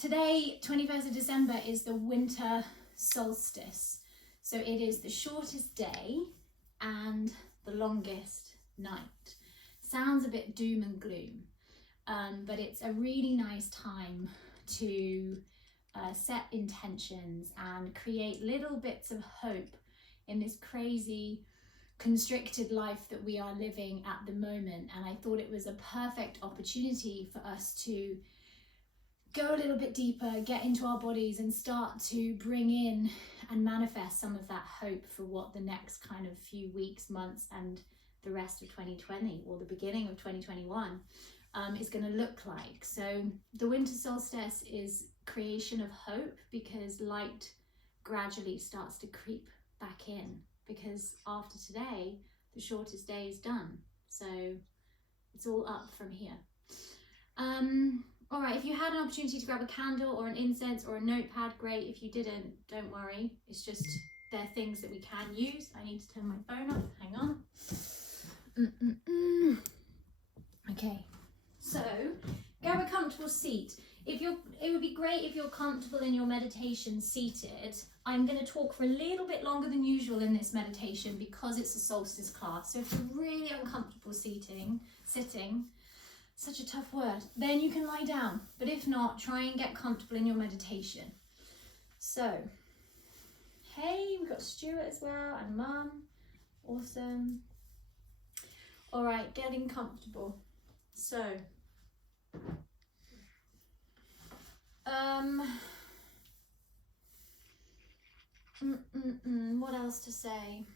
Today, 21st of December, is the winter solstice. So it is the shortest day and the longest night. Sounds a bit doom and gloom, but it's a really nice time to set intentions and create little bits of hope in this crazy, constricted life that we are living at the moment. And I thought it was a perfect opportunity for us to go a little bit deeper, get into our bodies and start to bring in and manifest some of that hope for what the next kind of few weeks, months and the rest of 2020 or the beginning of 2021 is going to look like. So the winter solstice is creation of hope, because light gradually starts to creep back in, because after today the shortest day is done, so it's all up from here. All right, if you had an opportunity to grab a candle or an incense or a notepad, great. If you didn't, don't worry. It's just they're things that we can use. I need to turn my phone off. Hang on. Okay, so grab a comfortable seat. It would be great if you're comfortable in your meditation seated. I'm going to talk for a little bit longer than usual in this meditation because it's a solstice class. So if you're really uncomfortable sitting, such a tough word, then you can lie down. But if not, try and get comfortable in your meditation. So, hey, we've got Stuart as well, and Mum. Awesome. All right, getting comfortable. So, what else to say?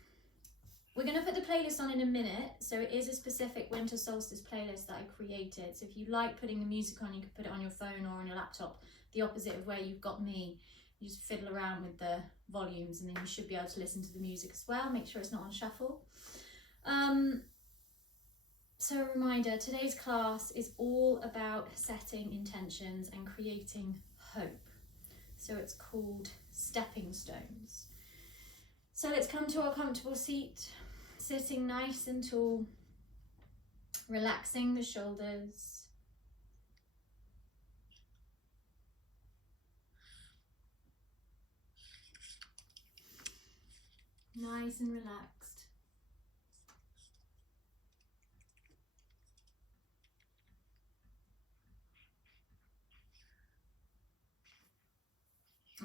We're going to put the playlist on in a minute. So it is a specific winter solstice playlist that I created. So if you like putting the music on, you can put it on your phone or on your laptop, the opposite of where you've got me. You just fiddle around with the volumes and then you should be able to listen to the music as well. Make sure it's not on shuffle. So a reminder, today's class is all about setting intentions and creating hope. So it's called Stepping Stones. So let's come to our comfortable seat, sitting nice and tall, relaxing the shoulders. Nice and relaxed.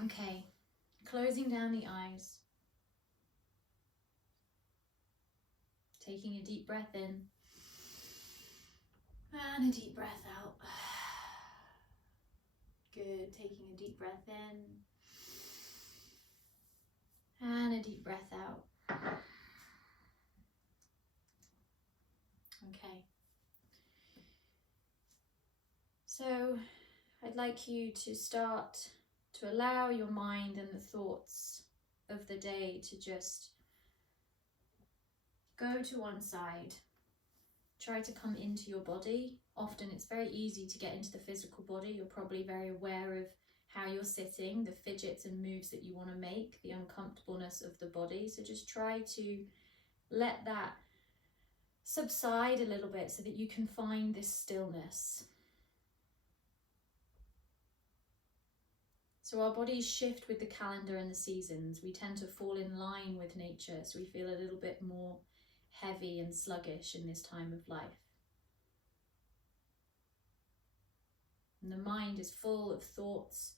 Okay, closing down the eyes. Taking a deep breath in and a deep breath out. Good, taking a deep breath in and a deep breath out. Okay. So I'd like you to start to allow your mind and the thoughts of the day to just go to one side. Try to come into your body. Often it's very easy to get into the physical body. You're probably very aware of how you're sitting, the fidgets and moves that you want to make, the uncomfortableness of the body. So just try to let that subside a little bit so that you can find this stillness. So our bodies shift with the calendar and the seasons. We tend to fall in line with nature, so we feel a little bit more heavy and sluggish in this time of life. And the mind is full of thoughts,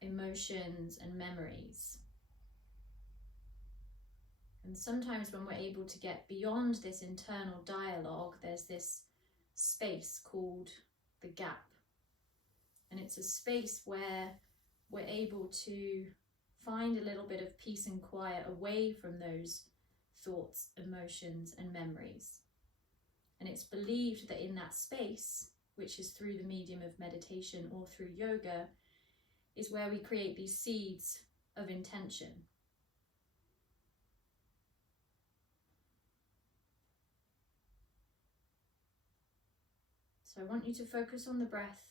emotions, and memories. And sometimes when we're able to get beyond this internal dialogue, there's this space called the gap. And it's a space where we're able to find a little bit of peace and quiet away from those thoughts, emotions, and memories. And it's believed that in that space, which is through the medium of meditation or through yoga, is where we create these seeds of intention. So I want you to focus on the breath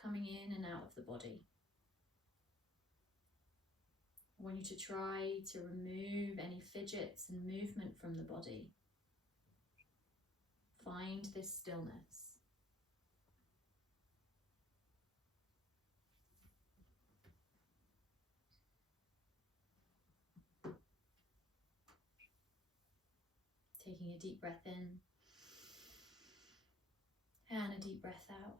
coming in and out of the body. I want you to try to remove any fidgets and movement from the body. Find this stillness. Taking a deep breath in and a deep breath out.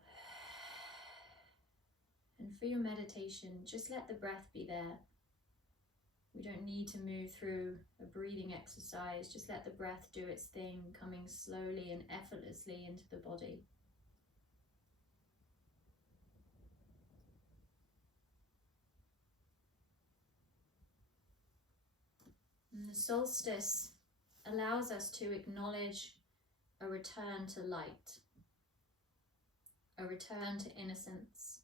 And for your meditation, just let the breath be there. We don't need to move through a breathing exercise. Just let the breath do its thing, coming slowly and effortlessly into the body. And the solstice allows us to acknowledge a return to light, a return to innocence.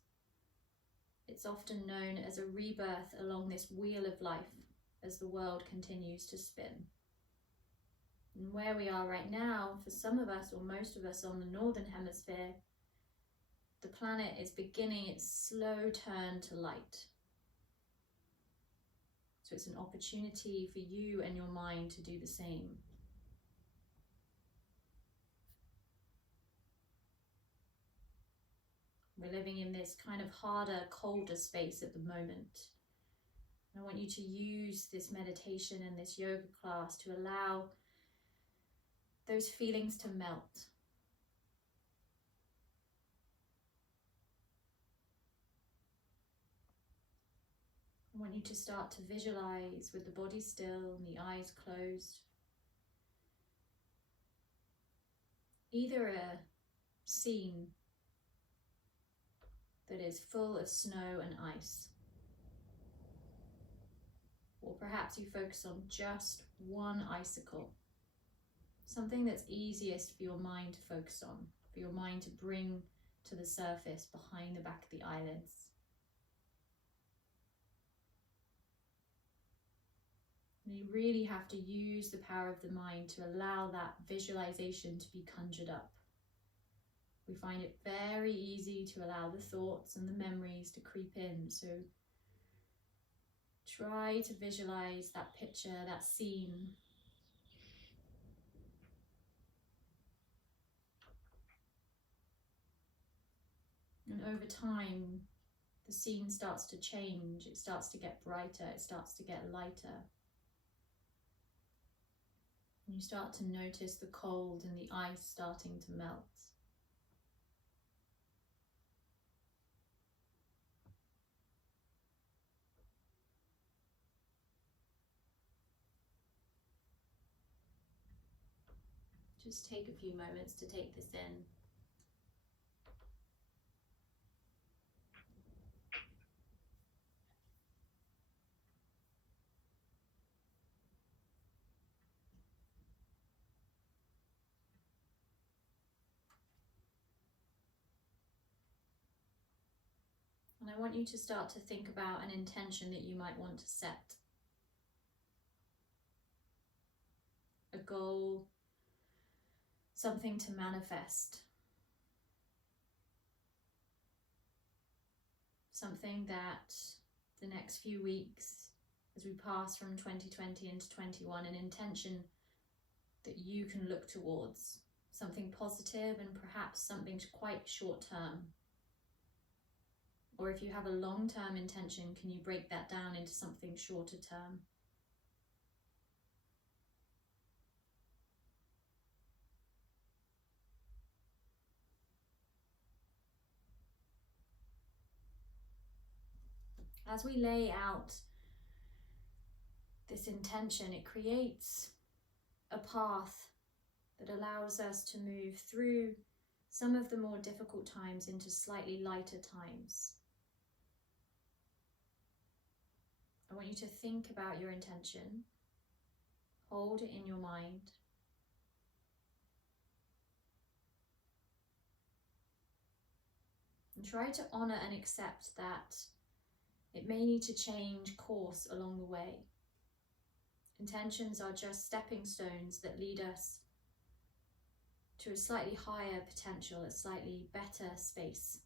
It's often known as a rebirth along this wheel of life as the world continues to spin. And where we are right now, for some of us or most of us on the northern hemisphere, the planet is beginning its slow turn to light. So it's an opportunity for you and your mind to do the same. We're living in this kind of harder, colder space at the moment. I want you to use this meditation and this yoga class to allow those feelings to melt. I want you to start to visualize with the body still and the eyes closed. Either a scene that is full of snow and ice, or perhaps you focus on just one icicle, something that's easiest for your mind to focus on, for your mind to bring to the surface behind the back of the eyelids. And you really have to use the power of the mind to allow that visualization to be conjured up. We find it very easy to allow the thoughts and the memories to creep in. So try to visualize that picture, that scene. And over time, the scene starts to change. It starts to get brighter. It starts to get lighter. And you start to notice the cold and the ice starting to melt. Just take a few moments to take this in. And I want you to start to think about an intention that you might want to set. A goal, something to manifest. Something that the next few weeks, as we pass from 2020 into 21, an intention that you can look towards. Something positive and perhaps something quite short term. Or if you have a long-term intention, can you break that down into something shorter term? As we lay out this intention, it creates a path that allows us to move through some of the more difficult times into slightly lighter times. I want you to think about your intention, hold it in your mind, and try to honor and accept that it may need to change course along the way. Intentions are just stepping stones that lead us to a slightly higher potential, a slightly better space.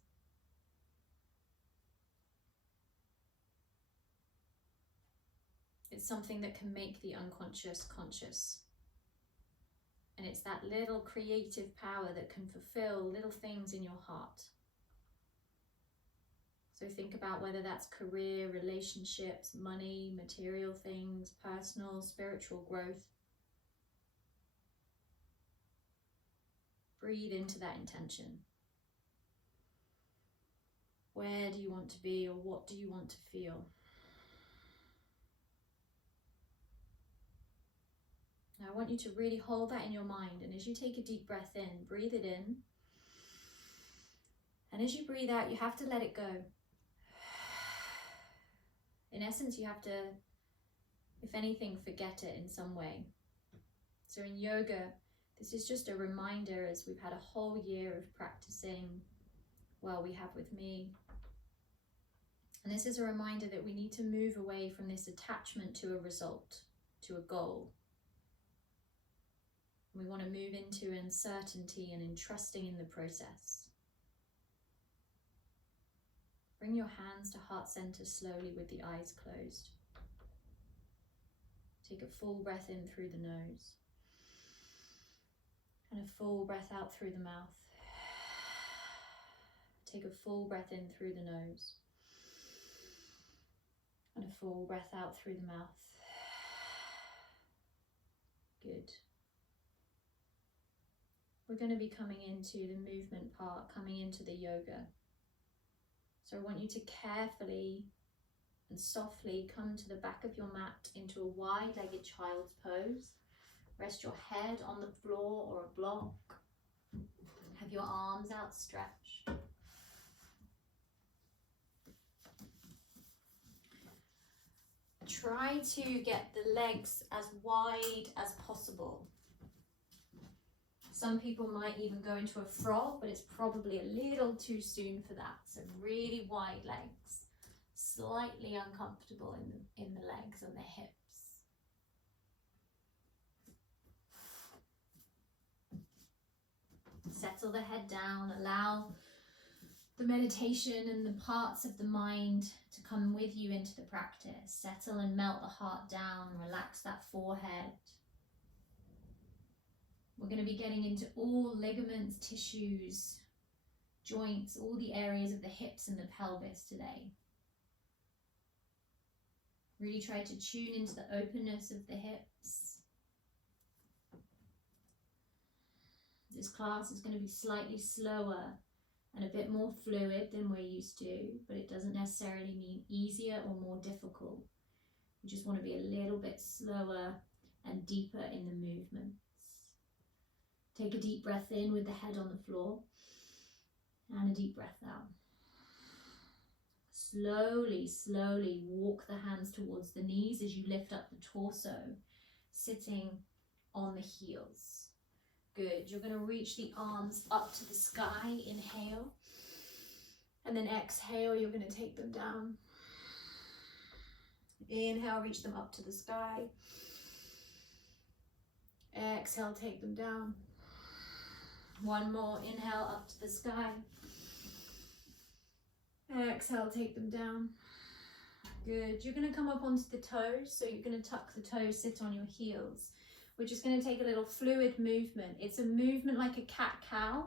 It's something that can make the unconscious conscious. And it's that little creative power that can fulfill little things in your heart. So think about whether that's career, relationships, money, material things, personal, spiritual growth. Breathe into that intention. Where do you want to be, or what do you want to feel? Now I want you to really hold that in your mind, and as you take a deep breath in, breathe it in. And as you breathe out, you have to let it go. In essence, you have to, if anything, forget it in some way. So in yoga, this is just a reminder, as we've had a whole year of practicing, well, we have with me. And this is a reminder that we need to move away from this attachment to a result, to a goal. We want to move into uncertainty and in trusting in the process. Bring your hands to heart center slowly with the eyes closed. Take a full breath in through the nose and a full breath out through the mouth. Take a full breath in through the nose and a full breath out through the mouth. Good. We're going to be coming into the movement part, coming into the yoga. So I want you to carefully and softly come to the back of your mat into a wide-legged child's pose. Rest your head on the floor or a block. Have your arms outstretched. Try to get the legs as wide as possible. Some people might even go into a frog, but it's probably a little too soon for that. So really wide legs, slightly uncomfortable in the legs and the hips. Settle the head down, allow the meditation and the parts of the mind to come with you into the practice. Settle and melt the heart down, relax that forehead. We're going to be getting into all ligaments, tissues, joints, all the areas of the hips and the pelvis today. Really try to tune into the openness of the hips. This class is going to be slightly slower and a bit more fluid than we're used to, but it doesn't necessarily mean easier or more difficult. We just want to be a little bit slower and deeper in the movements. Take a deep breath in with the head on the floor and a deep breath out. Slowly, slowly walk the hands towards the knees as you lift up the torso, sitting on the heels. Good. You're going to reach the arms up to the sky. Inhale. And then exhale, you're going to take them down. Inhale, reach them up to the sky. Exhale, take them down. One more. Inhale, up to the sky. Exhale, take them down. Good. You're going to come up onto the toes. So you're going to tuck the toes, sit on your heels. We're just going to take a little fluid movement. It's a movement like a cat-cow,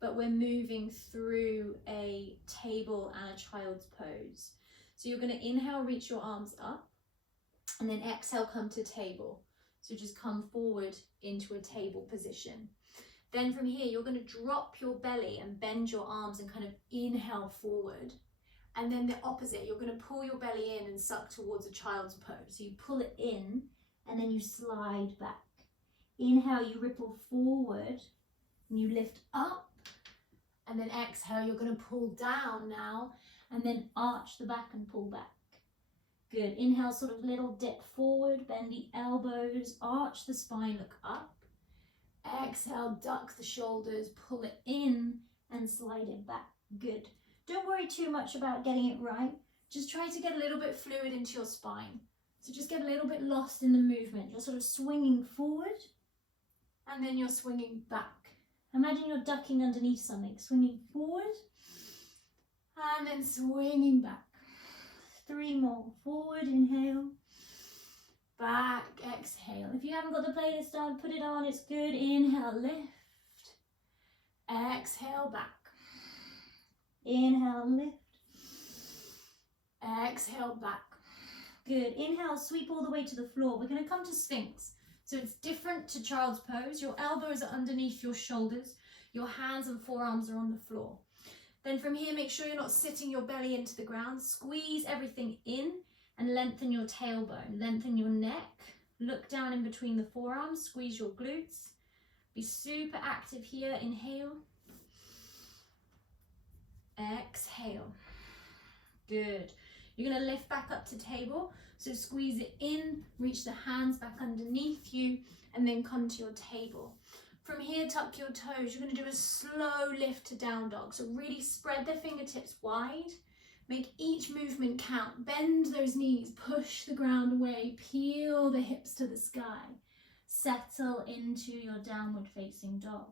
but we're moving through a table and a child's pose. So you're going to inhale, reach your arms up, and then exhale, come to table. So just come forward into a table position. Then from here, you're going to drop your belly and bend your arms and kind of inhale forward. And then the opposite, you're going to pull your belly in and suck towards a child's pose. So you pull it in and then you slide back. Inhale, you ripple forward and you lift up. And then exhale, you're going to pull down now and then arch the back and pull back. Good. Inhale, sort of little dip forward, bend the elbows, arch the spine, look up. Exhale, duck the shoulders, pull it in and slide it back. Good. Don't worry too much about getting it right. Just try to get a little bit fluid into your spine. So just get a little bit lost in the movement. You're sort of swinging forward and then you're swinging back. Imagine you're ducking underneath something, swinging forward and then swinging back. 3 more. Forward, inhale. Back, exhale. If you haven't got the playlist on, put it on, it's good. Inhale, lift. Exhale, back. Inhale, lift. Exhale, back. Good. Inhale, sweep all the way to the floor. We're going to come to Sphinx. So it's different to child's pose. Your elbows are underneath your shoulders. Your hands and forearms are on the floor. Then from here, make sure you're not sitting your belly into the ground. Squeeze everything in and lengthen your tailbone, lengthen your neck. Look down in between the forearms, squeeze your glutes. Be super active here. Inhale. Exhale. Good. You're going to lift back up to table. So squeeze it in, reach the hands back underneath you, and then come to your table. From here, tuck your toes. You're going to do a slow lift to down dog. So really spread the fingertips wide. Make each movement count. Bend those knees, push the ground away, peel the hips to the sky. Settle into your downward facing dog.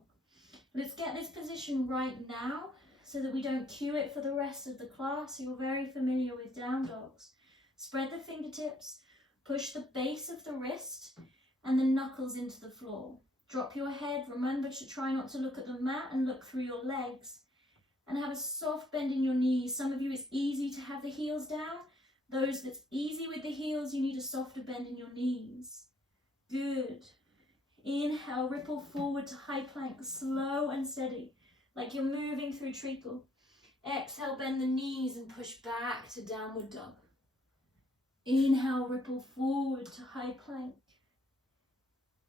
Let's get this position right now so that we don't cue it for the rest of the class. You're very familiar with down dogs. Spread the fingertips, push the base of the wrist and the knuckles into the floor. Drop your head. Remember to try not to look at the mat and look through your legs. And have a soft bend in your knees. Some of you, it's easy to have the heels down. Those that's easy with the heels, you need a softer bend in your knees. Good. Inhale, ripple forward to high plank, slow and steady, like you're moving through treacle. Exhale, bend the knees and push back to downward dog. Inhale, ripple forward to high plank.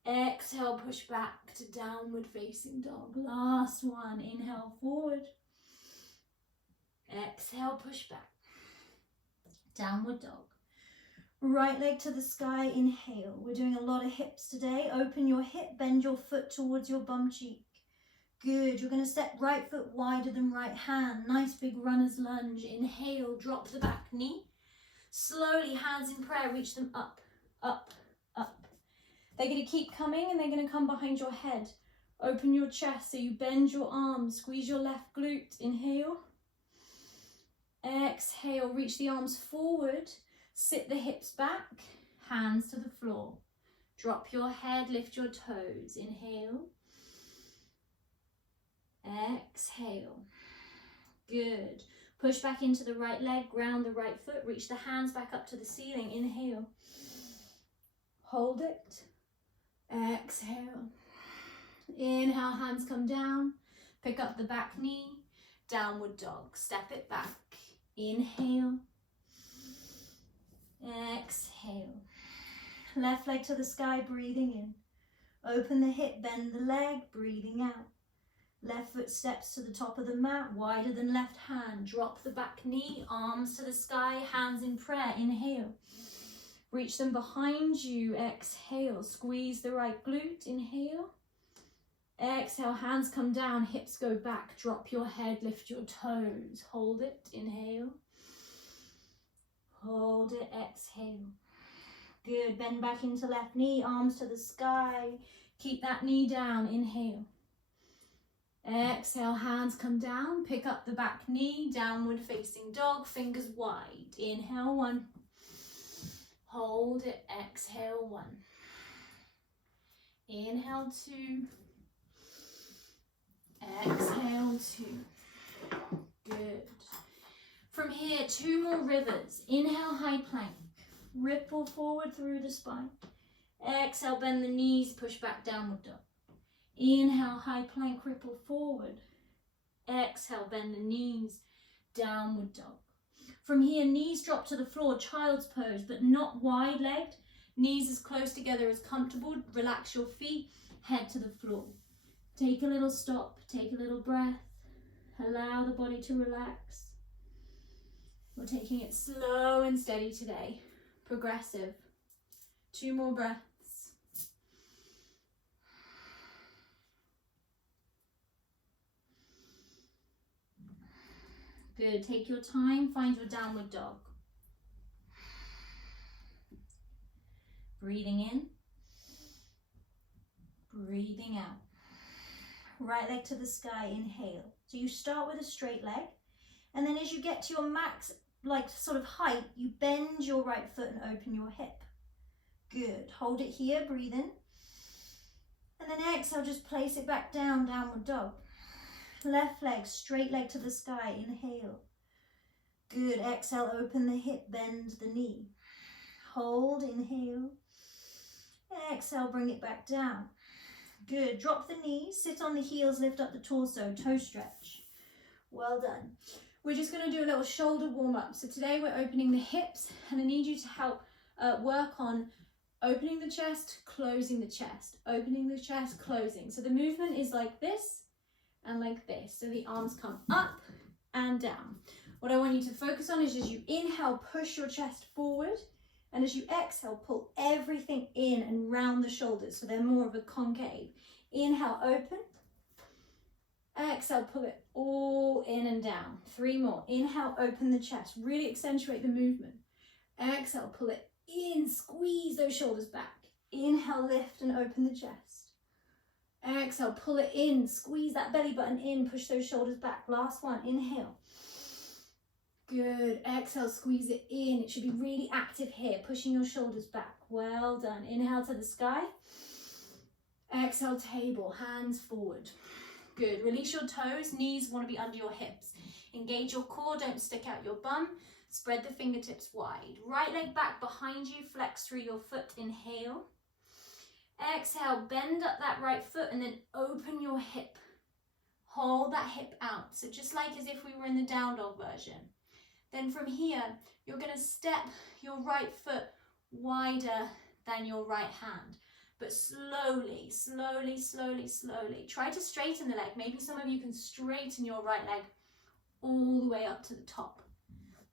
Exhale, push back to downward facing dog. Last one. Inhale, forward. Exhale, push back. Downward dog. Right leg to the sky, inhale. We're doing a lot of hips today. Open your hip, bend your foot towards your bum cheek. Good. You're going to step right foot wider than right hand. Nice big runner's lunge. Inhale, drop the back knee. Slowly, hands in prayer, reach them up, up, up. They're going to keep coming and they're going to come behind your head. Open your chest so you bend your arms. Squeeze your left glute. Inhale. Exhale, reach the arms forward. Sit the hips back, hands to the floor. Drop your head, lift your toes. Inhale. Exhale. Good. Push back into the right leg, ground the right foot, reach the hands back up to the ceiling. Inhale. Hold it. Exhale. Inhale, hands come down. Pick up the back knee. Downward dog. Step it back. Inhale. Exhale. Left leg to the sky, breathing in. Open the hip, bend the leg, breathing out. Left foot steps to the top of the mat, wider than left hand. Drop the back knee, arms to the sky, hands in prayer. Inhale. Reach them behind you. Exhale. Squeeze the right glute. Inhale. Exhale. Hands come down, hips go back. Drop your head, lift your toes. Hold it. Inhale. Hold it. Exhale. Good. Bend back into left knee, arms to the sky. Keep that knee down. Inhale. Exhale, hands come down. Pick up the back knee, downward facing dog, fingers wide. Inhale, 1. Hold it. Exhale, 1. Inhale, 2. Exhale, 2. Good. From here, 2 more rivers. Inhale, high plank. Ripple forward through the spine. Exhale, bend the knees, push back, downward dog. Inhale, high plank, ripple forward. Exhale, bend the knees, downward dog. From here, knees drop to the floor, child's pose, but not wide-legged. Knees as close together as comfortable. Relax your feet, head to the floor. Take a little stop, take a little breath. Allow the body to relax. We're taking it slow and steady today. Progressive. 2 more breaths. Good. Take your time. Find your downward dog. Breathing in. Breathing out. Right leg to the sky. Inhale. So you start with a straight leg. And then as you get to your max, like sort of height, you bend your right foot and open your hip. Good. Hold it here. Breathe in. And then exhale. Just place it back down. Downward dog. Left leg, straight leg to the sky. Inhale. Good. Exhale, open the hip, bend the knee. Hold, inhale. Exhale, bring it back down. Good. Drop the knees, sit on the heels, lift up the torso, toe stretch. Well done. We're just going to do a little shoulder warm up. So today we're opening the hips, and I need you to help work on opening the chest, closing the chest, opening the chest, closing. So the movement is like this and like this. So the arms come up and down. What I want you to focus on is as you inhale, push your chest forward, and as you exhale, pull everything in and round the shoulders so they're more of a concave. Inhale, open. Exhale, pull it all in and down. 3 more. Inhale, open the chest. Really accentuate the movement. Exhale, pull it in. Squeeze those shoulders back. Inhale, lift and open the chest. Exhale, pull it in. Squeeze that belly button in. Push those shoulders back. Last one. Inhale. Good. Exhale, squeeze it in. It should be really active here, pushing your shoulders back. Well done. Inhale to the sky. Exhale, table, hands forward. Good. Release your toes. Knees want to be under your hips. Engage your core. Don't stick out your bum. Spread the fingertips wide. Right leg back behind you. Flex through your foot. Inhale. Exhale. Bend up that right foot and then open your hip. Hold that hip out. So just like as if we were in the down dog version. Then from here, you're going to step your right foot wider than your right hand. But slowly, slowly, slowly, slowly. Try to straighten the leg. Maybe some of you can straighten your right leg all the way up to the top.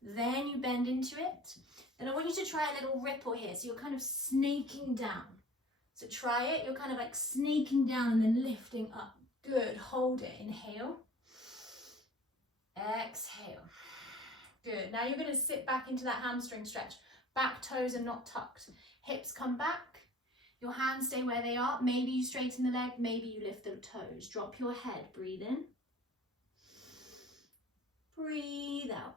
Then you bend into it. Then I want you to try a little ripple here. So you're kind of snaking down. So try it. You're kind of like snaking down and then lifting up. Good. Hold it. Inhale. Exhale. Good. Now you're going to sit back into that hamstring stretch. Back toes are not tucked. Hips come back. Your hands stay where they are. Maybe you straighten the leg. Maybe you lift the toes. Drop your head. Breathe in. Breathe out.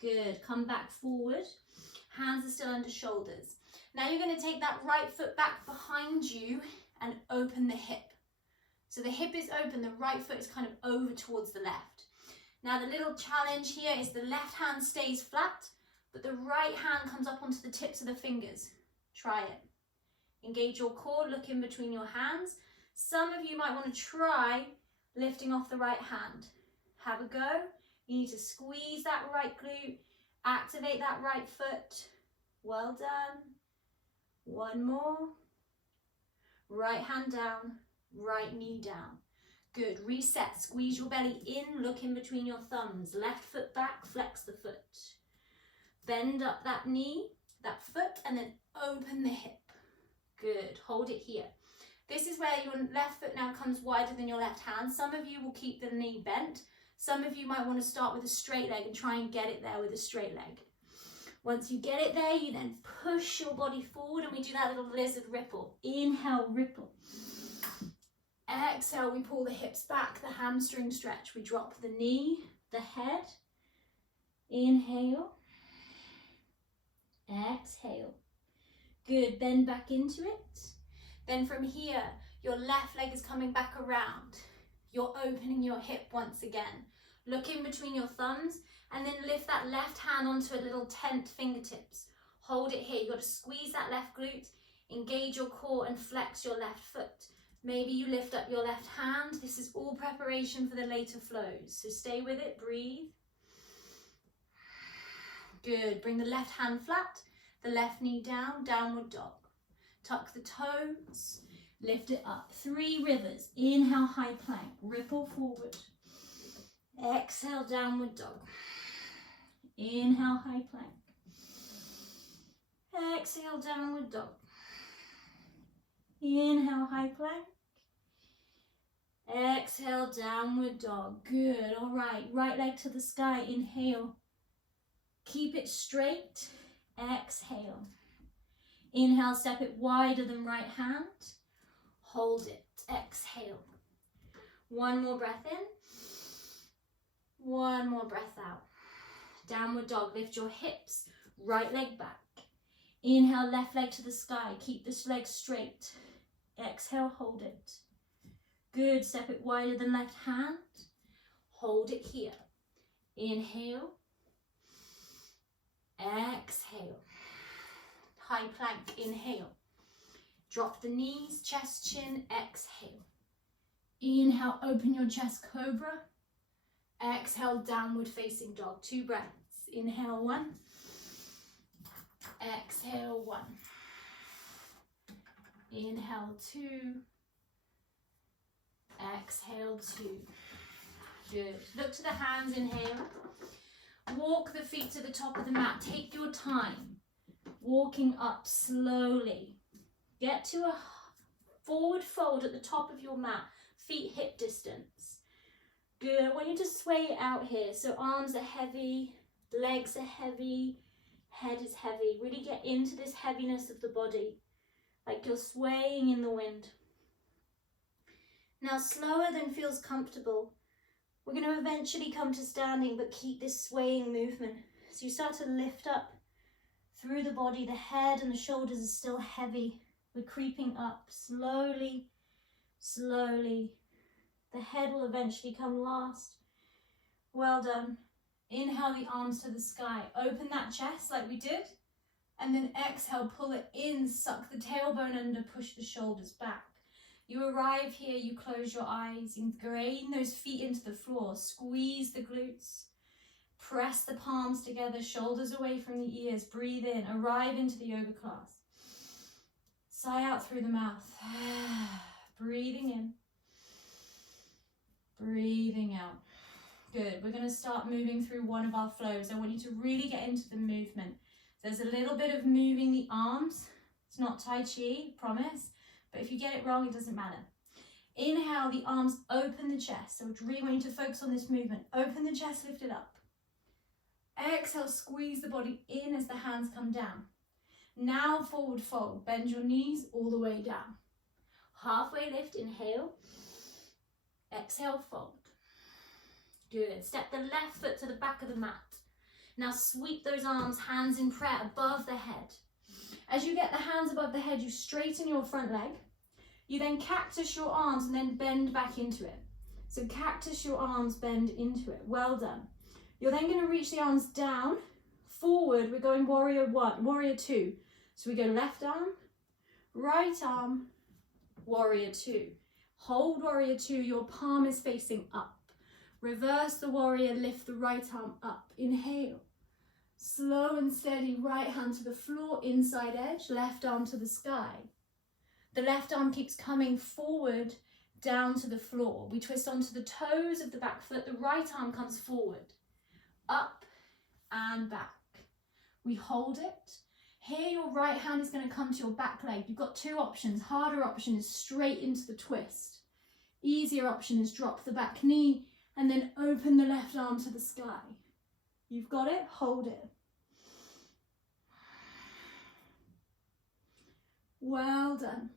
Good. Come back forward. Hands are still under shoulders. Now you're going to take that right foot back behind you and open the hip. So the hip is open. The right foot is kind of over towards the left. Now the little challenge here is the left hand stays flat, but the right hand comes up onto the tips of the fingers. Try it. Engage your core, look in between your hands. Some of you might want to try lifting off the right hand. Have a go. You need to squeeze that right glute, activate that right foot. Well done. One more. Right hand down, right knee down. Good. Reset. Squeeze your belly in. Look in between your thumbs. Left foot back. Flex the foot. Bend up that knee, that foot, and then open the hip. Good. Hold it here. This is where your left foot now comes wider than your left hand. Some of you will keep the knee bent. Some of you might want to start with a straight leg and try and get it there with a straight leg. Once you get it there, you then push your body forward and we do that little lizard ripple. Inhale, ripple. Exhale, we pull the hips back, the hamstring stretch. We drop the knee, the head. Inhale. Exhale. Good, bend back into it. Then from here, your left leg is coming back around. You're opening your hip once again. Look in between your thumbs and then lift that left hand onto a little tent fingertips. Hold it here. You've got to squeeze that left glute, engage your core and flex your left foot. Maybe you lift up your left hand. This is all preparation for the later flows. So stay with it, breathe. Good, bring the left hand flat, the left knee down, downward dog. Tuck the toes, lift it up. 3 rivers. Inhale, high plank, ripple forward. Exhale, downward dog. Inhale, high plank. Exhale, downward dog. Inhale, high plank. Exhale, downward dog. Good. All right. Right leg to the sky. Inhale. Keep it straight. Exhale. Inhale, step it wider than right hand. Hold it. Exhale. One more breath in. One more breath out. Downward dog. Lift your hips. Right leg back. Inhale, left leg to the sky. Keep this leg straight. Exhale, hold it. Good. Step it wider than left hand. Hold it here. Inhale. Exhale. High plank. Inhale. Drop the knees, chest, chin, exhale. Inhale, open your chest, cobra. Exhale, downward facing dog. 2 breaths. Inhale, 1. Exhale, 1. Inhale, 2. Exhale, 2. Good. Look to the hands, inhale. Walk the feet to the top of the mat. Take your time. Walking up slowly. Get to a forward fold at the top of your mat. Feet hip distance. Good. I want you to sway it out here. So arms are heavy, legs are heavy, head is heavy. Really get into this heaviness of the body, like you're swaying in the wind. Now, slower than feels comfortable, we're going to eventually come to standing, but keep this swaying movement. So you start to lift up through the body. The head and the shoulders are still heavy. We're creeping up slowly, slowly. The head will eventually come last. Well done. Inhale the arms to the sky. Open that chest like we did. And then exhale, pull it in, suck the tailbone under, push the shoulders back. You arrive here, you close your eyes, ingrain those feet into the floor, squeeze the glutes, press the palms together, shoulders away from the ears, breathe in, arrive into the yoga class. Sigh out through the mouth, breathing in, breathing out. Good, we're going to start moving through one of our flows. I want you to really get into the movement. There's a little bit of moving the arms. It's not Tai Chi, promise. But if you get it wrong, it doesn't matter. Inhale, the arms open the chest. So I really want you to focus on this movement. Open the chest, lift it up. Exhale, squeeze the body in as the hands come down. Now forward fold. Bend your knees all the way down. Halfway lift, inhale. Exhale, fold. Good. Step the left foot to the back of the mat. Now sweep those arms, hands in prayer above the head. As you get the hands above the head, you straighten your front leg. You then cactus your arms and then bend back into it. So cactus your arms, bend into it. Well done. You're then going to reach the arms down, forward. We're going warrior 1, warrior 2. So we go left arm, right arm, warrior 2. Hold warrior 2, your palm is facing up. Reverse the warrior, lift the right arm up. Inhale. Slow and steady, right hand to the floor, inside edge, left arm to the sky. The left arm keeps coming forward, down to the floor. We twist onto the toes of the back foot. The right arm comes forward, up and back. We hold it. Here your right hand is going to come to your back leg. You've got 2 options. Harder option is straight into the twist. Easier option is drop the back knee and then open the left arm to the sky. You've got it, hold it. Well done.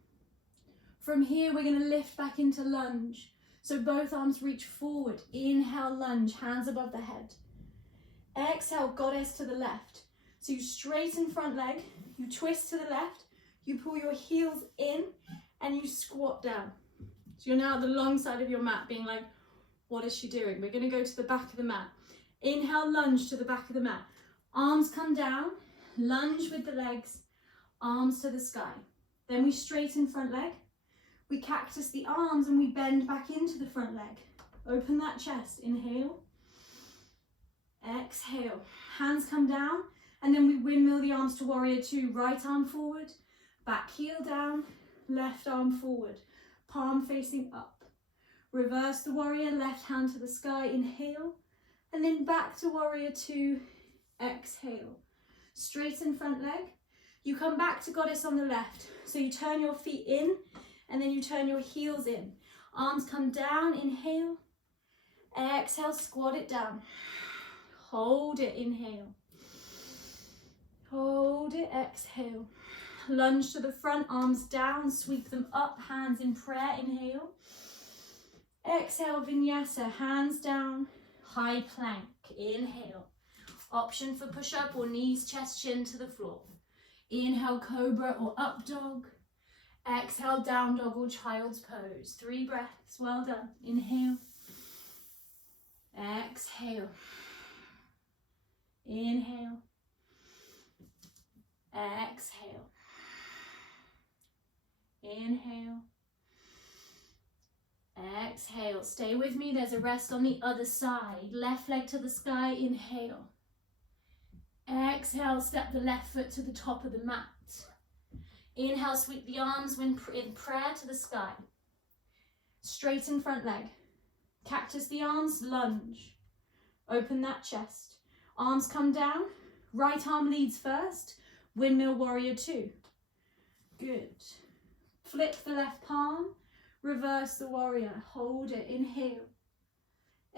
From here, we're going to lift back into lunge. So both arms reach forward. Inhale, lunge, hands above the head. Exhale, goddess to the left. So you straighten front leg, you twist to the left, you pull your heels in, and you squat down. So you're now at the long side of your mat, being like, what is she doing? We're going to go to the back of the mat. Inhale, lunge to the back of the mat. Arms come down, lunge with the legs, arms to the sky. Then we straighten front leg. We cactus the arms and we bend back into the front leg. Open that chest, inhale. Exhale, hands come down and then we windmill the arms to warrior 2. Right arm forward, back heel down, left arm forward, palm facing up. Reverse the warrior, left hand to the sky, inhale. And then back to warrior 2, exhale. Straighten front leg. You come back to goddess on the left. So you turn your feet in and then you turn your heels in. Arms come down, inhale. Exhale, squat it down. Hold it, inhale. Hold it, exhale. Lunge to the front, arms down, sweep them up, hands in prayer, inhale. Exhale, vinyasa, hands down. High plank, inhale. Option for push-up or knees, chest, chin to the floor. Inhale, cobra or up dog. Exhale, down dog or child's pose. 3 breaths, well done. Inhale. Exhale. Inhale. Exhale. Inhale. Exhale. Stay with me. There's a rest on the other side. Left leg to the sky. Inhale. Exhale. Step the left foot to the top of the mat. Inhale. Sweep the arms in prayer to the sky. Straighten front leg. Cactus the arms. Lunge. Open that chest. Arms come down. Right arm leads first. Windmill warrior 2. Good. Flip the left palm. Reverse the warrior. Hold it. Inhale.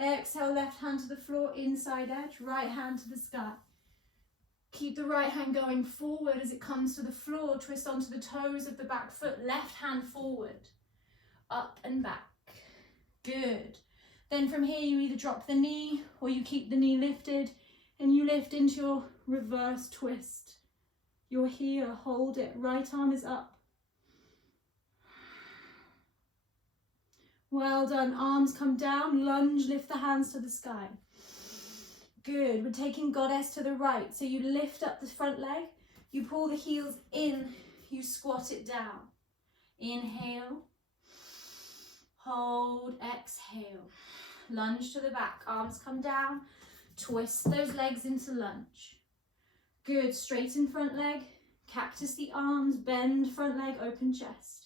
Exhale. Left hand to the floor. Inside edge. Right hand to the sky. Keep the right hand going forward as it comes to the floor. Twist onto the toes of the back foot. Left hand forward. Up and back. Good. Then from here you either drop the knee or you keep the knee lifted and you lift into your reverse twist. You're here. Hold it. Right arm is up. Well done. Arms come down. Lunge. Lift the hands to the sky. Good. We're taking goddess to the right. So you lift up the front leg. You pull the heels in. You squat it down. Inhale. Hold. Exhale. Lunge to the back. Arms come down. Twist those legs into lunge. Good. Straighten front leg. Cactus the arms. Bend front leg. Open chest.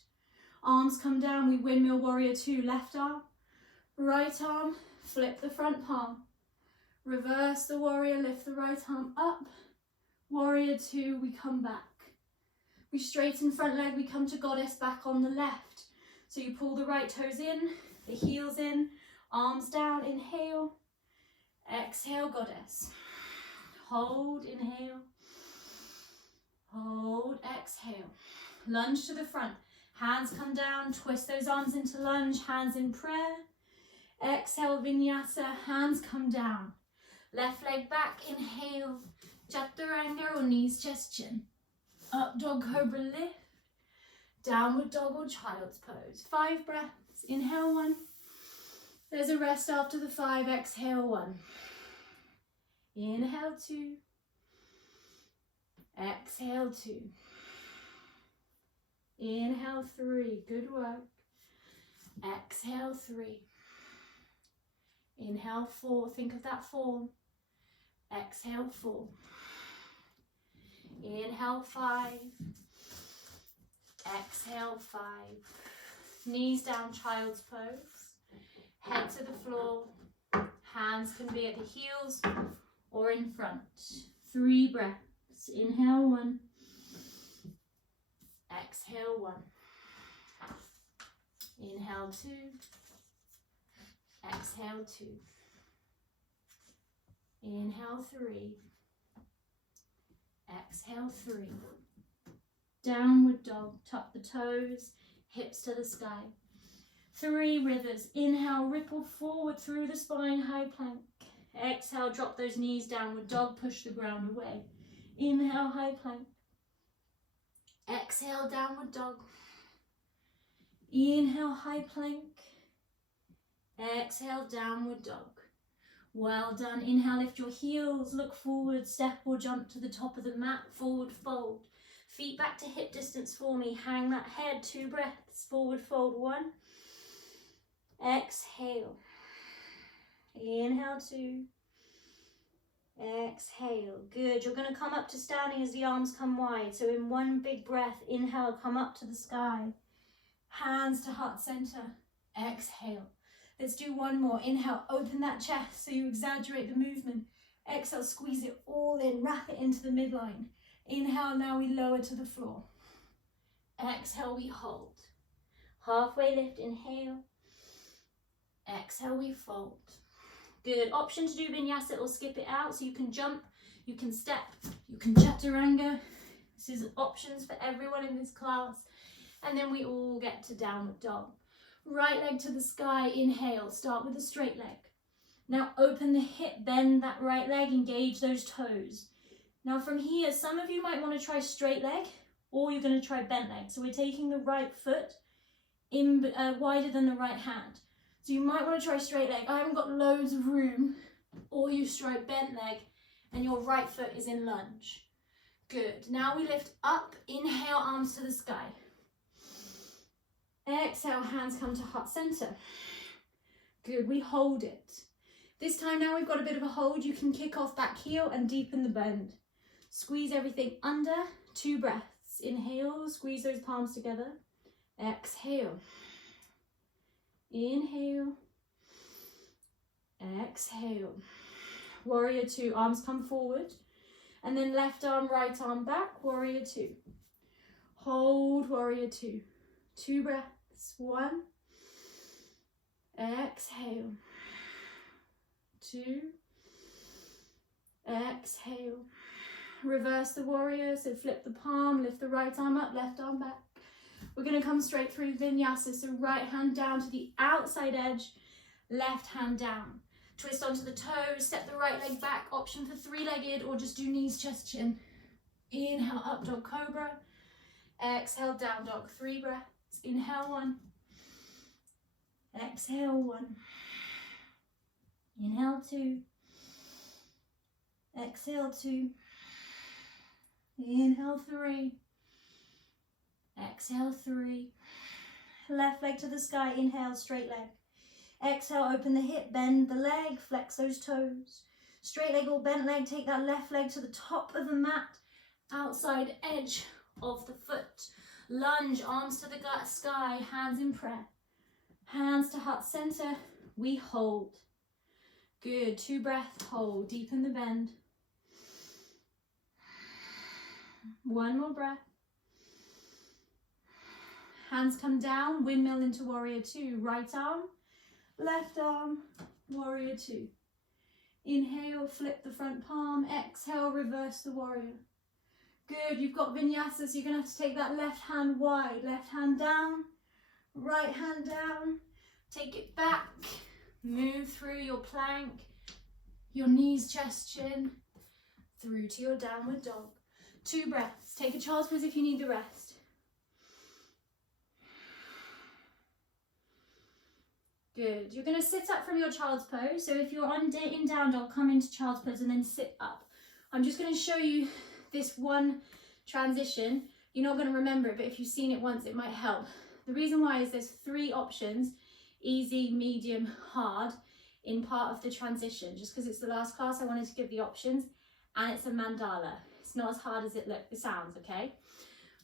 Arms come down. We windmill warrior 2. Left arm. Right arm. Flip the front palm. Reverse the warrior. Lift the right arm up. Warrior 2. We come back. We straighten front leg. We come to goddess back on the left. So you pull the right toes in. The heels in. Arms down. Inhale. Exhale, goddess. Hold, inhale. Hold, exhale. Lunge to the front. Hands come down. Twist those arms into lunge. Hands in prayer. Exhale, vinyasa. Hands come down. Left leg back. Inhale. Chaturanga or knees, chest, chin. Up dog, cobra, lift. Downward dog or child's pose. 5 breaths. Inhale 1. There's a rest after the 5. Exhale 1. Inhale 2. Exhale 2. Inhale 3. Good work. Exhale 3. Inhale 4. Think of that form. Exhale 4. Inhale 5. Exhale 5. Knees down, child's pose. Head to the floor. Hands can be at the heels or in front. 3 breaths. Inhale 1. Exhale 1. Inhale 2. Exhale 2. Inhale 3. Exhale 3. Downward dog. Tuck the toes. Hips to the sky. 3 rivers. Inhale, ripple forward through the spine, high plank. Exhale, drop those knees, downward dog, push the ground away. Inhale, high plank. Exhale, downward dog. Inhale, high plank. Exhale, downward dog. Well done. Inhale, lift your heels, look forward, step or jump to the top of the mat, forward fold. Feet back to hip distance for me. Hang that head. 2 breaths. Forward fold. 1. Exhale. Inhale 2. Exhale. Good. You're going to come up to standing as the arms come wide. So in 1 big breath, inhale, come up to the sky. Hands to heart center. Exhale. Let's do 1 more. Inhale, open that chest so you exaggerate the movement. Exhale, squeeze it all in. Wrap it into the midline. Inhale, now we lower to the floor. Exhale, we hold. Halfway lift, inhale. Exhale, we fold. Good. Option to do vinyasa or skip it out. So you can jump, you can step, you can chaturanga. This is options for everyone in this class. And then we all get to downward dog. Right leg to the sky, inhale. Start with a straight leg. Now open the hip, bend that right leg, engage those toes. Now from here, some of you might want to try straight leg or you're going to try bent leg. So we're taking the right foot in wider than the right hand. So you might want to try straight leg. I haven't got loads of room. Or you try bent leg and your right foot is in lunge. Good. Now we lift up. Inhale, arms to the sky. Exhale, hands come to heart center. Good, we hold it. This time now we've got a bit of a hold. You can kick off back heel and deepen the bend. Squeeze everything under, 2 breaths. Inhale, squeeze those palms together. Exhale. Inhale. Exhale. Warrior 2, arms come forward. And then left arm, right arm back, warrior 2. Hold, warrior 2. 2 breaths. 1. Exhale. 2. Exhale. Reverse the warrior, so flip the palm, lift the right arm up, left arm back. We're going to come straight through Vinyasa, so right hand down to the outside edge, left hand down. Twist onto the toes, step the right leg back, option for 3-legged or just do knees, chest, chin. Inhale, up dog cobra. Exhale, down dog, 3 breaths. Inhale, 1. Exhale, 1. Inhale, 2. Exhale, 2. Inhale, 3. Exhale, 3. Left leg to the sky, inhale, straight leg. Exhale, open the hip, bend the leg, flex those toes. Straight leg or bent leg, take that left leg to the top of the mat, outside edge of the foot. Lunge, arms to the sky, hands in prayer. Hands to heart center, we hold. Good, 2 breaths, hold, deepen the bend. 1 more breath. Hands come down, windmill into warrior 2. Right arm, left arm, warrior 2. Inhale, flip the front palm. Exhale, reverse the warrior. Good, you've got Vinyasa, so you're going to have to take that left hand wide. Left hand down, right hand down. Take it back. Move through your plank, your knees, chest, chin, through to your downward dog. 2 breaths. Take a child's pose if you need the rest. Good. You're going to sit up from your child's pose. So if you're in down dog, come into child's pose and then sit up. I'm just going to show you this one transition. You're not going to remember it, but if you've seen it once, it might help. The reason why is there's 3 options: easy, medium, hard, in part of the transition. Just because it's the last class, I wanted to give the options, and it's a mandala. It's not as hard as it sounds, okay?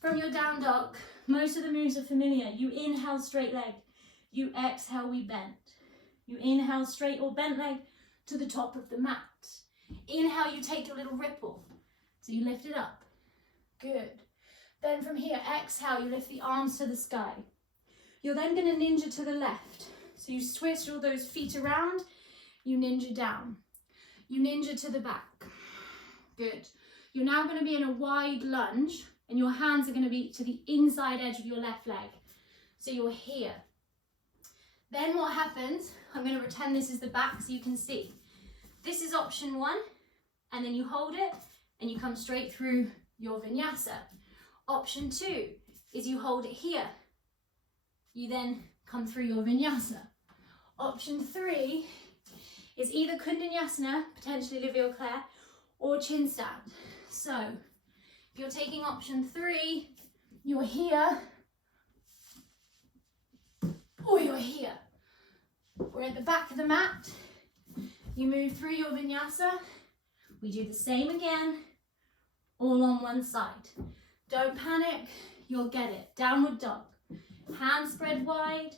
From your down dog, most of the moves are familiar. You inhale, straight leg. You exhale, we bend. You inhale, straight or bent leg to the top of the mat. Inhale, you take a little ripple. So you lift it up. Good. Then from here, exhale, you lift the arms to the sky. You're then going to ninja to the left. So you twist all those feet around, you ninja down. You ninja to the back. Good. You're now going to be in a wide lunge, and your hands are going to be to the inside edge of your left leg. So you're here. Then what happens, I'm going to pretend this is the back so you can see. This is option 1, and then you hold it, and you come straight through your Vinyasa. Option 2 is you hold it here. You then come through your Vinyasa. Option 3 is either Kundanyasana, potentially Livio Claire, or chin stand. So if you're taking option 3, you're here, or you're here. We're at the back of the mat. You move through your Vinyasa. We do the same again, all on one side. Don't panic, you'll get it. Downward dog. Hands spread wide.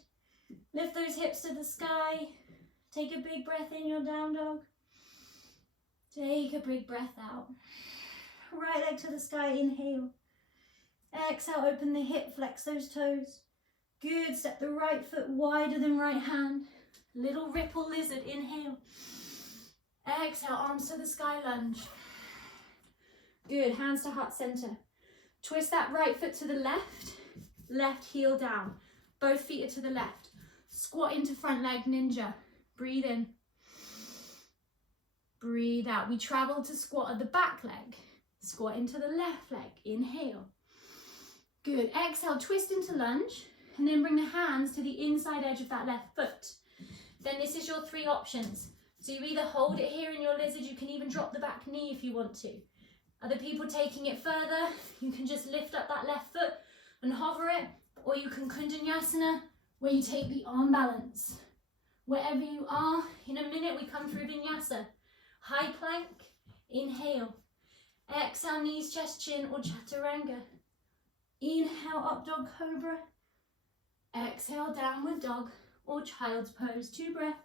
Lift those hips to the sky. Take a big breath in your down dog. Take a big breath out. Right leg to the sky, inhale. Exhale, open the hip, flex those toes. Good, step the right foot wider than right hand. Little ripple lizard, inhale. Exhale, arms to the sky, lunge. Good, hands to heart center. Twist that right foot to the left, left heel down. Both feet are to the left. Squat into front leg, ninja. Breathe in. Breathe out. We travel to squat at the back leg. Squat into the left leg, inhale. Good, exhale, twist into lunge, and then bring the hands to the inside edge of that left foot. Then this is your 3 options. So you either hold it here in your lizard, you can even drop the back knee if you want to. Other people taking it further, you can just lift up that left foot and hover it, Or you can Kundanyasana, where you take the arm balance. Wherever you are, in a minute we come through Vinyasa. High plank, inhale. Exhale, knees, chest, chin, or Chaturanga. Inhale, up dog cobra. Exhale, downward dog or child's pose. 2 breaths.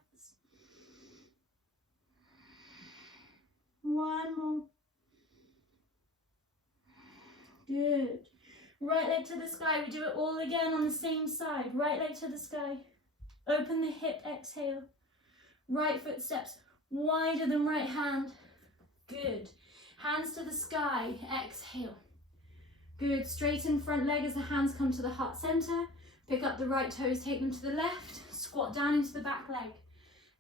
One more. Good. Right leg to the sky. We do it all again on the same side. Right leg to the sky. Open the hip, exhale. Right foot steps wider than right hand. Good. Hands to the sky, exhale. Good. Straighten front leg as the hands come to the heart center. Pick up the right toes, take them to the left. Squat down into the back leg.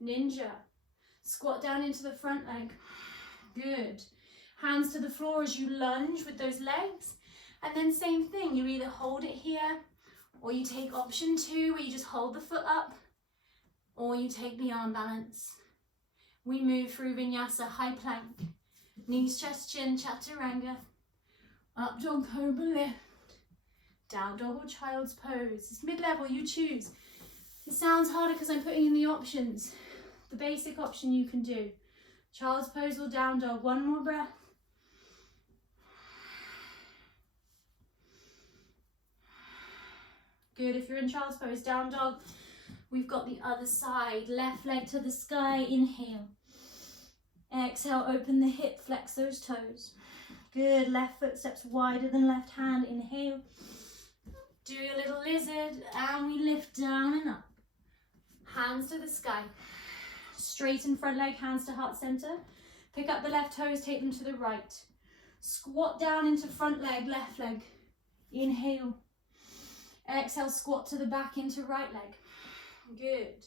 Ninja. Squat down into the front leg. Good. Hands to the floor as you lunge with those legs. And then same thing, you either hold it here, or you take option 2 where you just hold the foot up, or you take the arm balance. We move through Vinyasa, high plank. Knees, chest, chin, Chaturanga. Up dog, cobra, lift. Down dog or child's pose. It's mid-level, you choose. It sounds harder because I'm putting in the options. The basic option you can do. Child's pose or down dog. One more breath. Good. If you're in child's pose, down dog, we've got the other side. Left leg to the sky. Inhale. Exhale, open the hip, flex those toes. Good. Left foot steps wider than left hand. Inhale. Do your little lizard and we lift down and up. Hands to the sky. Straighten front leg, hands to heart center. Pick up the left toes, take them to the right. Squat down into front leg, left leg. Inhale. Exhale, squat to the back into right leg. Good.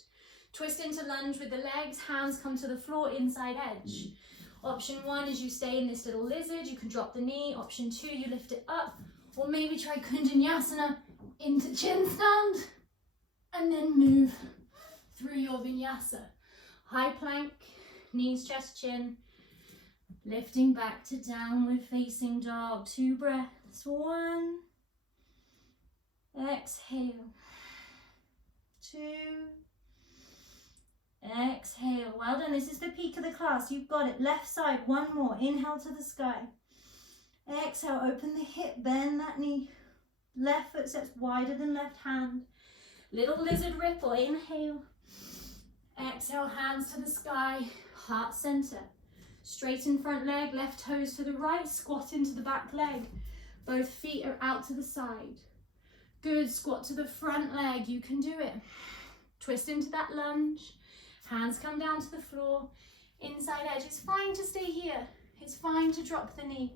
Twist into lunge with the legs, hands come to the floor, inside edge. Option 1 is you stay in this little lizard, you can drop the knee. Option 2, you lift it up. Or maybe try Kundanyasana into chin stand. And then move through your Vinyasa. High plank, knees, chest, chin. Lifting back to downward facing dog. 2 breaths. 1. Exhale. 2. Exhale. Well done. This is the peak of the class. You've got it. Left side. 1 more. Inhale to the sky. Exhale. Open the hip. Bend that knee. Left foot steps wider than left hand. Little lizard ripple. Inhale. Exhale. Hands to the sky. Heart center. Straighten front leg. Left toes to the right. Squat into the back leg. Both feet are out to the side. Good. Squat to the front leg. You can do it. Twist into that lunge. Hands come down to the floor. Inside edge. It's fine to stay here. It's fine to drop the knee.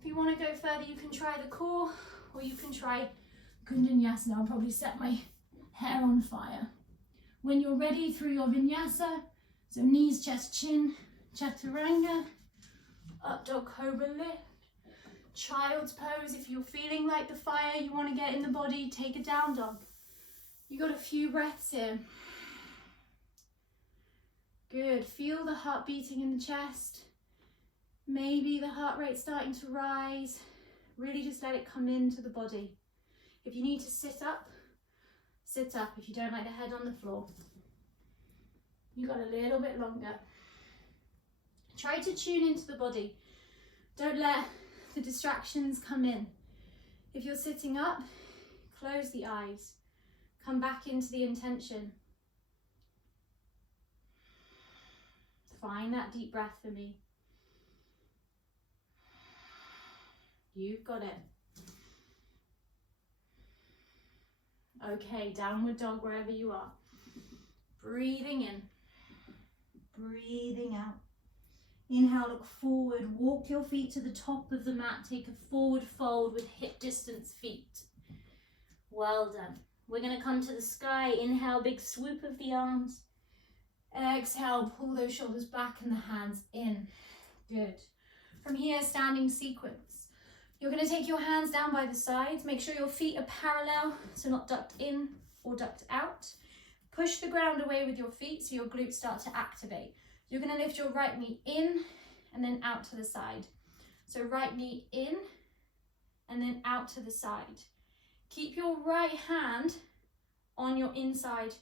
If you want to go further, you can try the core, or you can try Kundanyasana. I'll probably set my hair on fire. When you're ready, through your Vinyasa, so knees, chest, chin, Chaturanga, up dog, cobra lift, child's pose. If you're feeling like the fire you want to get in the body, take a down dog. You got a few breaths here. Good. Feel the heart beating in the chest. Maybe the heart rate starting to rise. Really just let it come into the body. If you need to sit up, sit up. If you don't like the head on the floor. You got a little bit longer. Try to tune into the body. Don't let the distractions come in. If you're sitting up, close the eyes. Come back into the intention. Find that deep breath for me. You've got it. Okay, downward dog wherever you are. Breathing in. Breathing out. Inhale, look forward. Walk your feet to the top of the mat. Take a forward fold with hip distance feet. Well done. We're going to come to the sky. Inhale, big swoop of the arms. Exhale, pull those shoulders back and the hands in. Good. From here, standing sequence. You're going to take your hands down by the sides. Make sure your feet are parallel, so not ducked in or ducked out. Push the ground away with your feet so your glutes start to activate. You're going to lift your right knee in and then out to the side. So right knee in and then out to the side. Keep your right hand on your inside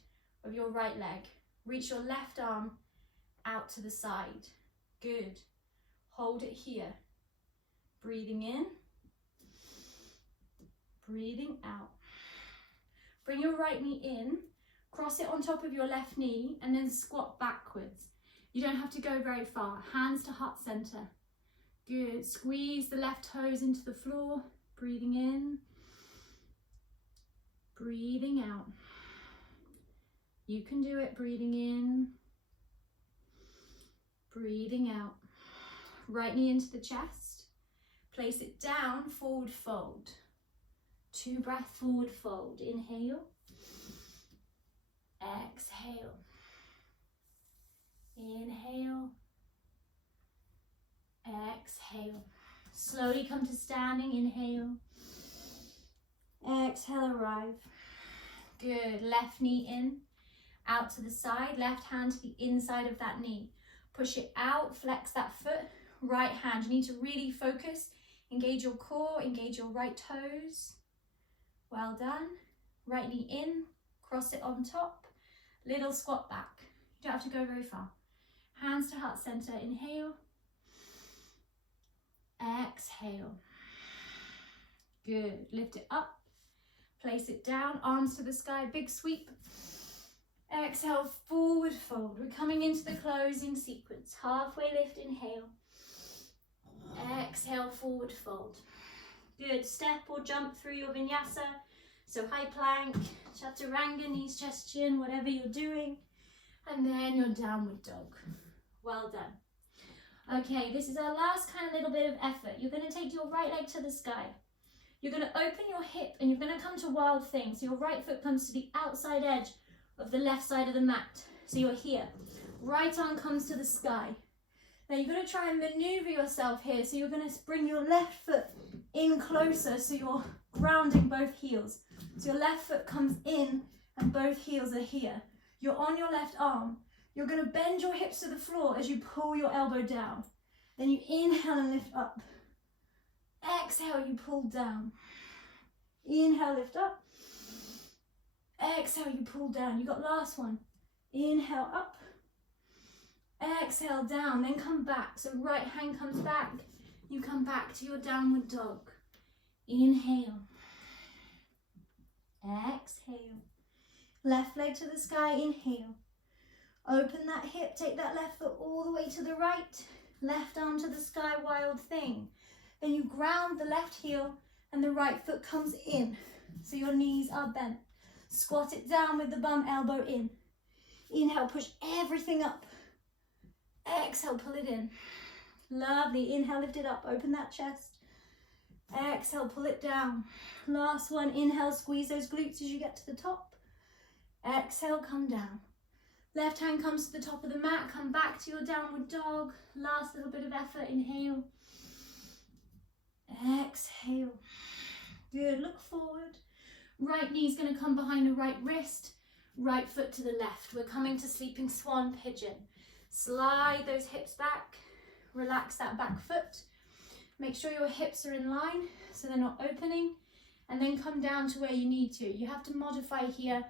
of your right leg. Reach your left arm out to the side. Good. Hold it here. Breathing in. Breathing out. Bring your right knee in. Cross it on top of your left knee and then squat backwards. You don't have to go very far. Hands to heart center. Good. Squeeze the left toes into the floor. Breathing in. Breathing out. You can do it. Breathing in. Breathing out. Right knee into the chest. Place it down, forward fold. 2 breath, forward fold. Inhale. Exhale. Inhale. Exhale. Slowly come to standing. Inhale. Exhale, arrive. Good. Left knee in, out to the side. Left hand to the inside of that knee. Push it out, flex that foot. Right hand, you need to really focus. Engage your core, engage your right toes. Well done. Right knee in, cross it on top. Little squat back. You don't have to go very far. Hands to heart center. Inhale. Exhale. Good. Lift it up. Place it down. Arms to the sky. Big sweep. Exhale. Forward fold. We're coming into the closing sequence. Halfway lift. Inhale. Exhale. Forward fold. Good. Step or jump through your vinyasa. So high plank, chaturanga, knees, chest, chin, whatever you're doing. And then your downward dog. Well done. Okay, this is our last kind of little bit of effort. You're going to take your right leg to the sky. You're going to open your hip and you're going to come to wild thing. So your right foot comes to the outside edge of the left side of the mat. So you're here. Right arm comes to the sky. Now you're going to try and maneuver yourself here. So you're going to bring your left foot in closer so you're grounding both heels. So your left foot comes in and both heels are here. You're on your left arm. You're going to bend your hips to the floor as you pull your elbow down. Then you inhale and lift up. Exhale, you pull down. Inhale, lift up. Exhale, you pull down. You got last one. Inhale, up. Exhale, down. Then come back. So right hand comes back. You come back to your downward dog. Inhale. Exhale. Left leg to the sky. Inhale. Open that hip. Take that left foot all the way to the right. Left arm to the sky. Wild thing. Then you ground the left heel and the right foot comes in. So your knees are bent. Squat it down with the bum, elbow in. Inhale, push everything up. Exhale, pull it in. Lovely. Inhale, lift it up. Open that chest. Exhale, pull it down. Last one. Inhale, squeeze those glutes as you get to the top. Exhale, come down. Left hand comes to the top of the mat. Come back to your downward dog. Last little bit of effort. Inhale. Exhale. Good. Look forward. Right knee is going to come behind the right wrist. Right foot to the left. We're coming to sleeping swan pigeon. Slide those hips back. Relax that back foot. Make sure your hips are in line so they're not opening. And then come down to where you need to. You have to modify here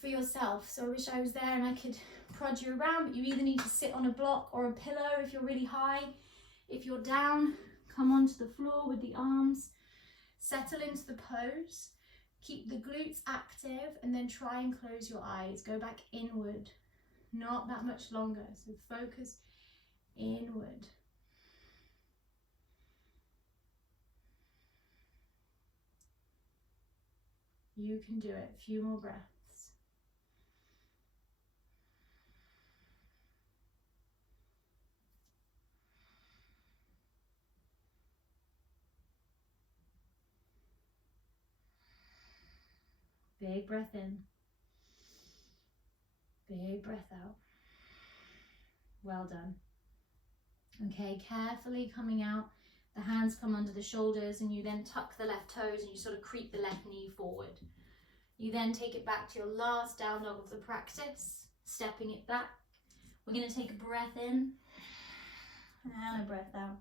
for yourself. So I wish I was there and I could prod you around, but you either need to sit on a block or a pillow if you're really high. If you're down, come onto the floor with the arms. Settle into the pose. Keep the glutes active and then try and close your eyes. Go back inward. Not that much longer. So focus inward. You can do it. A few more breaths. Big breath in. Big breath out. Well done. Okay, carefully coming out. The hands come under the shoulders and you then tuck the left toes and you sort of creep the left knee forward. You then take it back to your last down dog of the practice, stepping it back. We're going to take a breath in and a breath out.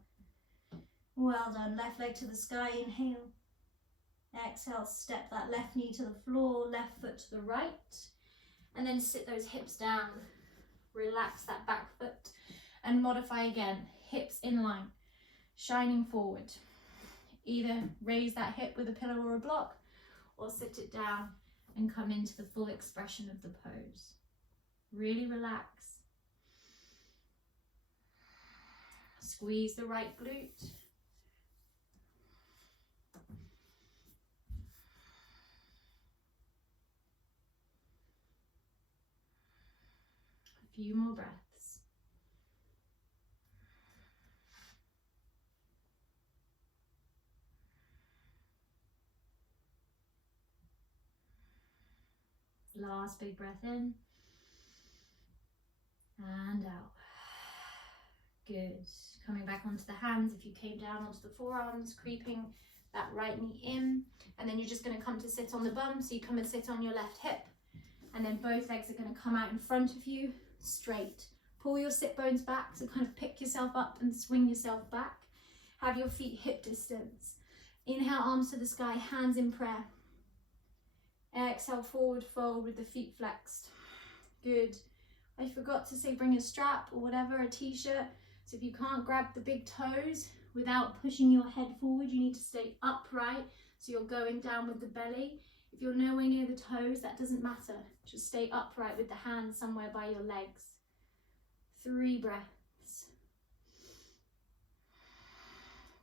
Well done. Left leg to the sky. Inhale. Exhale, step that left knee to the floor, left foot to the right. And then sit those hips down. Relax that back foot. And modify again. Hips in line, shining forward. Either raise that hip with a pillow or a block, or sit it down and come into the full expression of the pose. Really relax. Squeeze the right glute. A few more breaths. Last big breath in and out. Good. Coming back onto the hands. If you came down onto the forearms, creeping that right knee in, and then you're just going to come to sit on the bum. So you come and sit on your left hip, and then both legs are going to come out in front of you, straight. Pull your sit bones back, so kind of pick yourself up and swing yourself back. Have your feet hip distance. Inhale, arms to the sky, hands in prayer. Exhale, forward fold with the feet flexed. Good. I forgot to say bring a strap or whatever, a t-shirt. So if you can't grab the big toes without pushing your head forward, you need to stay upright. So you're going down with the belly. If you're nowhere near the toes, that doesn't matter. Just stay upright with the hands somewhere by your legs. 3 breaths.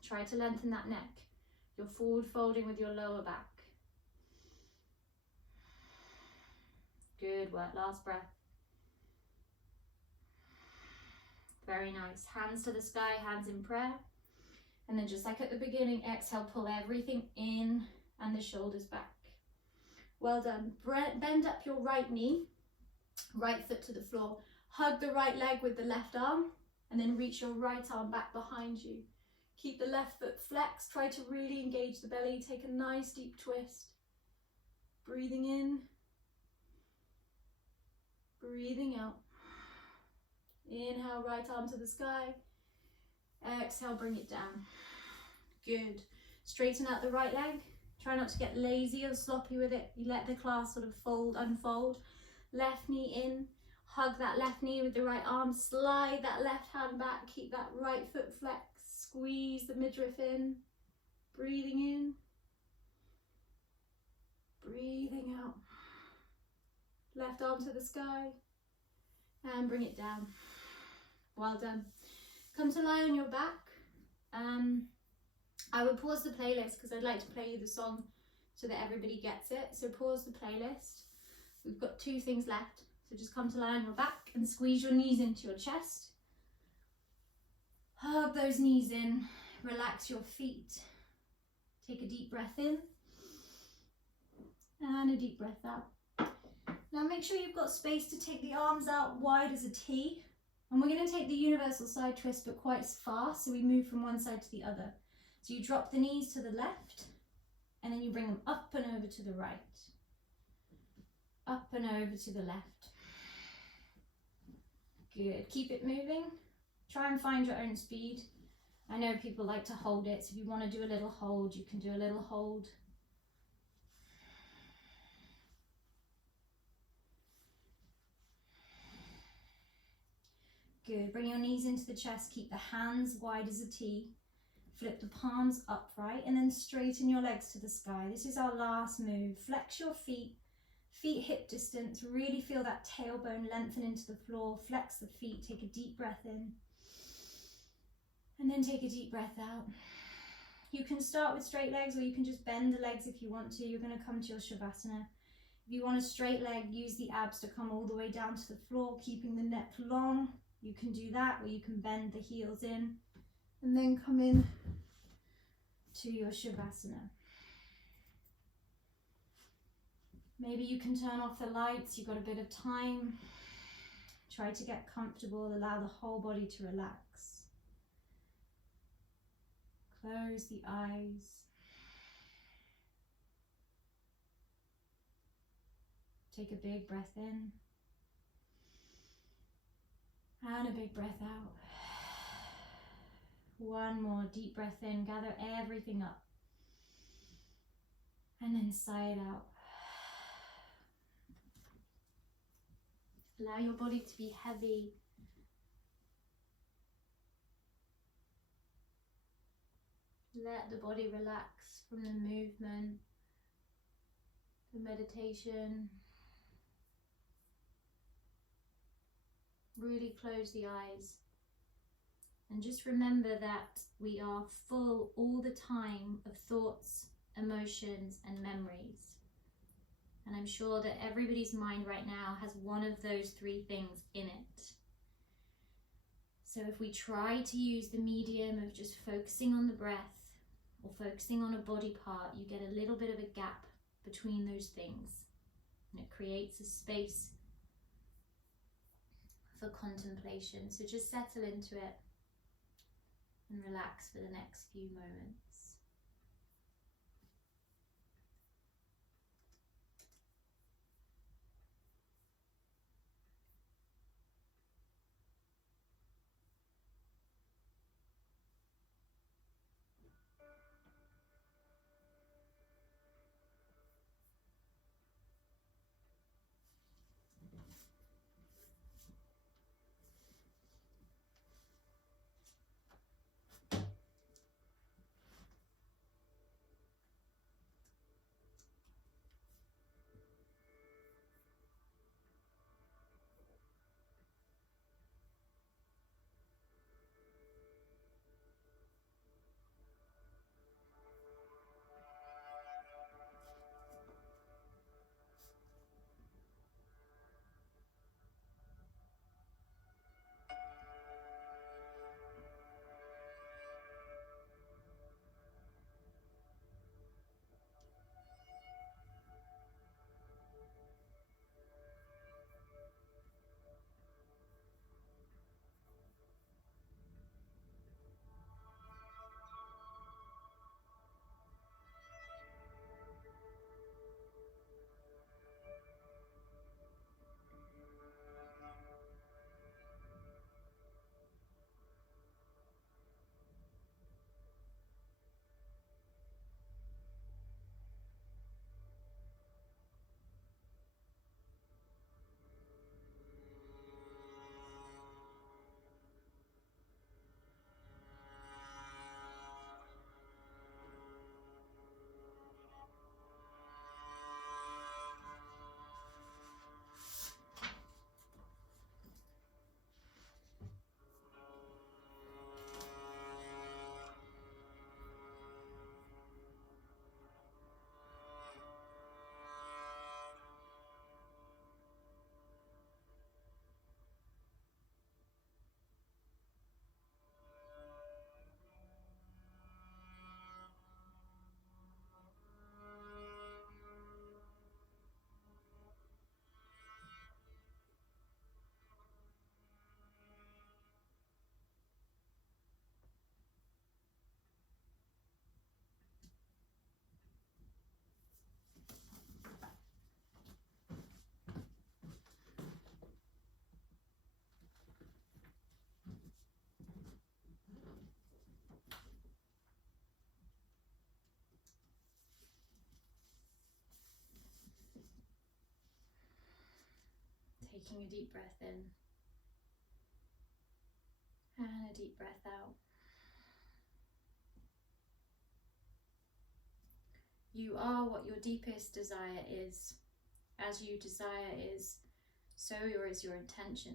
Try to lengthen that neck. You're forward folding with your lower back. Good work, last breath. Very nice. Hands to the sky, hands in prayer. And then just like at the beginning, exhale, pull everything in and the shoulders back. Well done. Bend up your right knee, right foot to the floor. Hug the right leg with the left arm and then reach your right arm back behind you. Keep the left foot flexed. Try to really engage the belly. Take a nice deep twist. Breathing in. Breathing out. Inhale, right arm to the sky. Exhale, bring it down. Good. Straighten out the right leg. Try not to get lazy or sloppy with it. You let the class sort of fold, unfold. Left knee in. Hug that left knee with the right arm. Slide that left hand back. Keep that right foot flexed. Squeeze the midriff in. Breathing in. Breathing out. Left arm to the sky. And bring it down. Well done. Come to lie on your back. I will pause the playlist because I'd like to play you the song so that everybody gets it. So pause the playlist. We've got 2 things left. So just come to lie on your back and squeeze your knees into your chest. Hug those knees in. Relax your feet. Take a deep breath in. And a deep breath out. Now make sure you've got space to take the arms out wide as a T. And we're going to take the universal side twist, but quite fast, so we move from one side to the other. So you drop the knees to the left, and then you bring them up and over to the right. Up and over to the left. Good. Keep it moving. Try and find your own speed. I know people like to hold it, so if you want to do a little hold, you can do a little hold. Good. Bring your knees into the chest. Keep the hands wide as a T. Flip the palms upright and then straighten your legs to the sky. This is our last move. Flex your feet. Feet hip distance. Really feel that tailbone lengthen into the floor. Flex the feet. Take a deep breath in. And then take a deep breath out. You can start with straight legs or you can just bend the legs if you want to. You're going to come to your Shavasana. If you want a straight leg, use the abs to come all the way down to the floor, keeping the neck long. You can do that, or you can bend the heels in and then come in to your Shavasana. Maybe you can turn off the lights, you've got a bit of time. Try to get comfortable, allow the whole body to relax. Close the eyes. Take a big breath in. And a big breath out. One more deep breath in. Gather everything up. And then sigh it out. Allow your body to be heavy. Let the body relax from the movement, the meditation. Really close the eyes. And just remember that we are full all the time of thoughts, emotions, and memories. And I'm sure that everybody's mind right now has one of those three things in it. So if we try to use the medium of just focusing on the breath or focusing on a body part, you get a little bit of a gap between those things. And it creates a space for contemplation. So just settle into it and relax for the next few moments. Taking a deep breath in and a deep breath out. You are what your deepest desire is. As you desire is, so is your intention.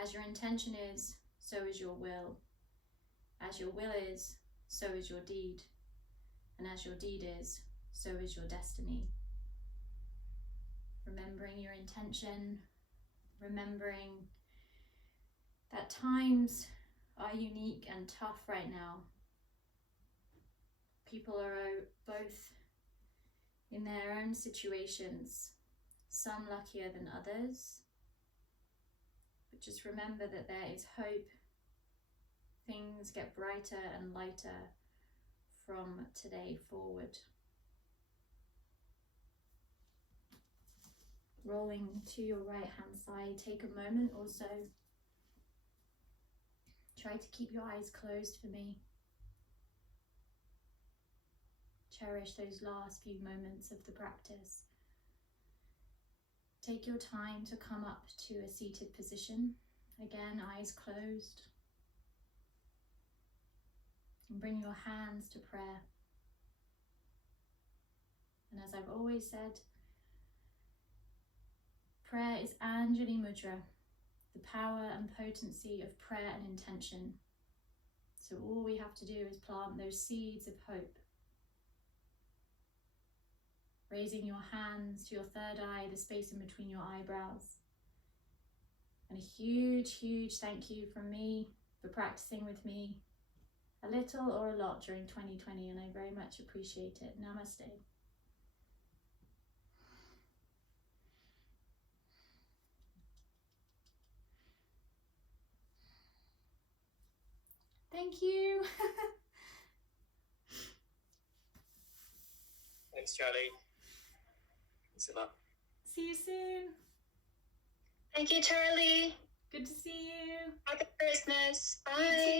As your intention is, so is your will. As your will is, so is your deed. And as your deed is, so is your destiny. Remembering your intention, remembering that times are unique and tough right now. People are both in their own situations, some luckier than others. But just remember that there is hope. Things get brighter and lighter from today forward. Rolling to your right hand side, take a moment or so. Try to keep your eyes closed for me. cherish those last few moments of the practice. Take your time to come up to a seated position. Again, eyes closed. And bring your hands to prayer. And as I've always said, prayer is Anjali Mudra, the power and potency of prayer and intention. So all we have to do is plant those seeds of hope. Raising your hands to your third eye, the space in between your eyebrows. And a huge, huge thank you from me for practicing with me, a little or a lot during 2020, and I very much appreciate it. Namaste. Thank you. Thanks, Charlie. Thanks a lot. See you soon. Thank you, Charlie. Good to see you. Happy Christmas. Bye.